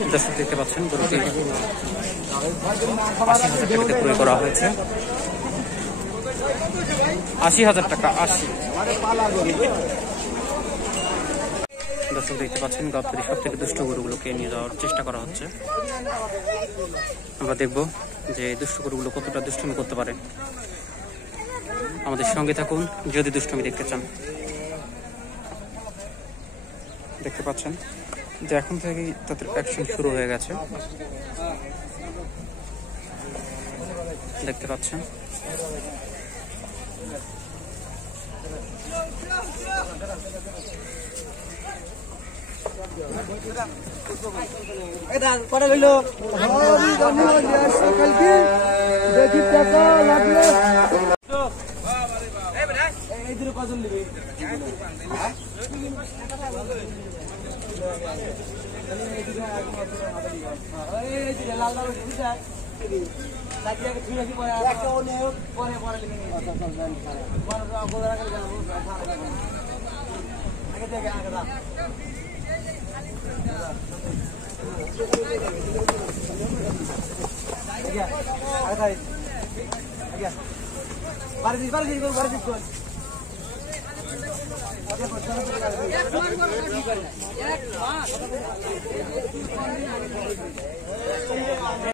দর্শক দেখতে পাচ্ছেন গরুটি 80,000 টাকাতে ক্রয় করা হয়েছে। 80,000 টাকা। 80। দর্শক দেখতে পাচ্ছেন গাবতলী সব থেকে দুষ্ট গরুগুলোকে নিয়ে যাওয়ার চেষ্টা করা হচ্ছে। আমরা দেখব যে দুষ্ট গরুগুলো কতটা দুষ্টুমি করতে পারে। আমাদের সঙ্গে থাকুন যদি দুষ্টুমি দেখতে চান। দেখতে পাচ্ছেন যে এখন থেকেই তাদের অ্যাকশন শুরু হয়ে গেছে। দেখতে পাচ্ছেন